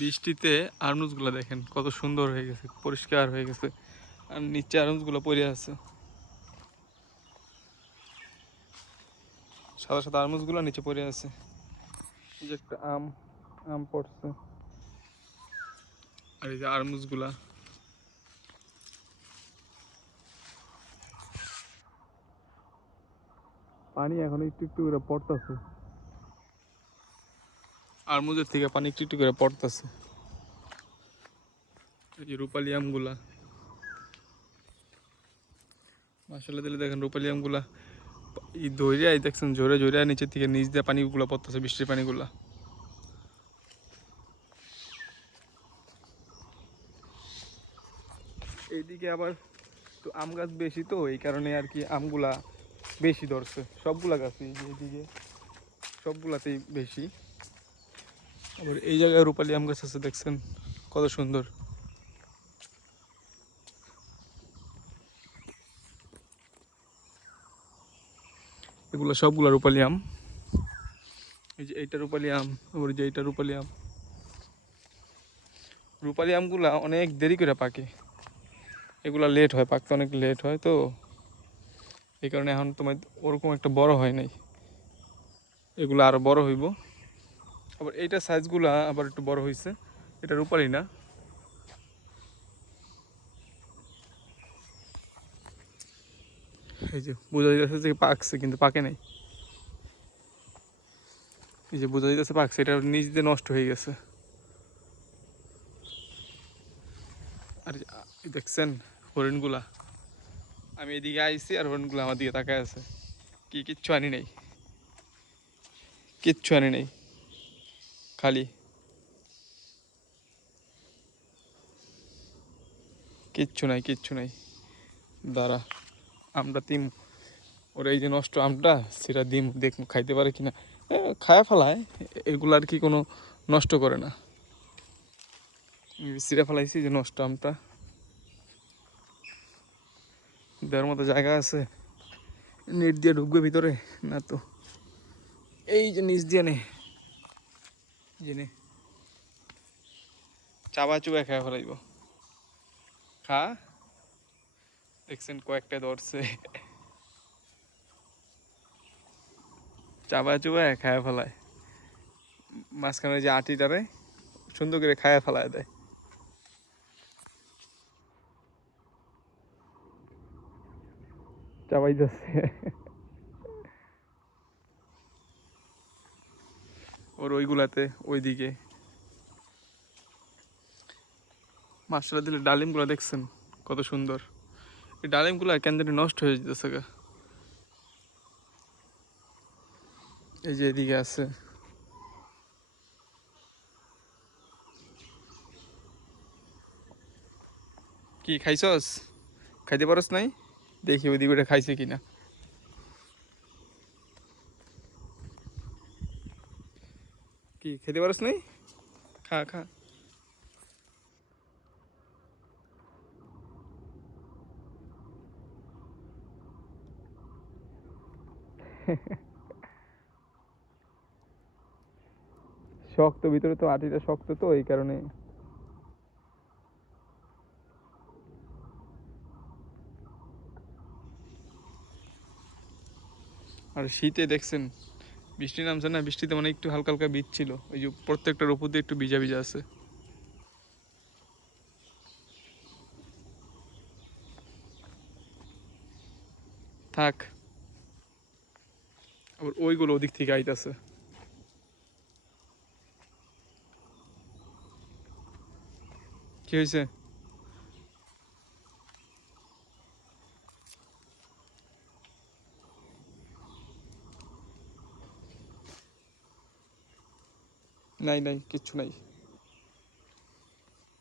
বৃষ্টিতে আরনুজগুলো দেখেন কত সুন্দর হয়ে গেছে, পরিষ্কার হয়ে গেছে। আর নিচে আরনুজগুলো পড়ে আছে, সাদা সাদা আরনুজগুলো নিচে পড়ে আছে। এই যে একটা আম, আম পড়ছে। আর এই যে আরনুজগুলা, পানি এখন একটু একটু করে পড়তেছে, আরমুজের থেকে পানি একটু একটু করে পড়তেছে। এই যে রূপালি আমগুলা, মাশাআল্লাহ দিলে দেখেন রূপালি আমগুলা এই দইরাই দেখছেন জোরে জোরে নিচের থেকে নিচ দিয়ে পানিগুলো পড়তেছে, বৃষ্টির পানিগুলা। এইদিকে আবার তো আম গাছ বেশি, তো এই কারণে আর কি আমগুলা বেশি ধরছে সবগুলা গাছ, এই যে এইদিকে সবগুলাতেই বেশি। আবার এই জায়গায় রূপালি আম গাছ আছে দেখছেন কত সুন্দর। এগুলো সবগুলা রূপালি আম। এই যে এইটা রূপালি আম, আবার যে এইটা রূপালি আম। রূপালি আমগুলা অনেক দেরি করে পাকে, এগুলা লেট হয় পাকতে, অনেক লেট হয়, তো এই কারণে এখন তোমার ওরকম একটা বড় হয় নাই, এগুলো আরো বড় হইব। আবার এইটা সাইজগুলা আবার একটু বড় হয়েছে, এটা রূপালি না। এই যে বোঝা যাচ্ছে যে পাকছে, কিন্তু পাকে নাই। এই যে বোঝা যাচ্ছে পাকছে, এটা নিচ দিয়ে নষ্ট হয়ে গেছে। আর দেখছেন হরিণগুলা, আমি এদিকে আইছি আর হরিণগুলো আমার দিকে তাকায় আছে। কি কিচ্ছু আনি নেই, কিচ্ছু আনি নেই, খালি কিচ্ছু নাই, কিচ্ছু নাই। দাঁড়া, আমরা তিন ওরা এই যে নষ্ট আমটা সেটা ডিম দেখ খাইতে পারে কিনা। খায়া ফেলায়, এগুলো আর কি কোনো নষ্ট করে না। সিরা ফেলাইছি যে নষ্ট আমটা, দেওয়ার মতো জায়গা আছে, নেট দিয়ে ঢুকবে ভিতরে না তো। এই যে নিচ দিয়ে নে, জেনে চাবা চুবা খাওয়া ফেলাইব। খা, দেখছেন কয়েকটা ধরছে, চাবা চুবা খাওয়া ফেলায়, মাঝখানে যে আটিটারে সুন্দর করে খায়া ফেলায় দেয়। চাবাই যাচ্ছে ওর ওইগুলাতে, ওইদিকে। মাসালা দিলে ডালিমগুলো দেখছেন কত সুন্দর, এই ডালিমগুলো কেন জানি নষ্ট হয়ে যেতেছে গা। এই যে এদিকে আছে, কি খাইছস? খাইতে পারস নাই? দেখি ওইদিকে ওটা খাইছে কিনা। কি খেতে পারস নাই? খা খা শক্ত ভিতরে, তো আটিটা শক্ত, তো এই কারণে। আর শীতে দেখছেন বৃষ্টি নামছে না, বৃষ্টিতে মানে একটু হালকা হালকা বীজ ছিল, ওই যে প্রত্যেকটার উপর দিয়ে একটু ভিজা ভিজা আছে। থাক, আবার ওইগুলো ওদিক থেকে আইতাছে। কি হয়েছে? নাই নাই, কিচ্ছু নাই।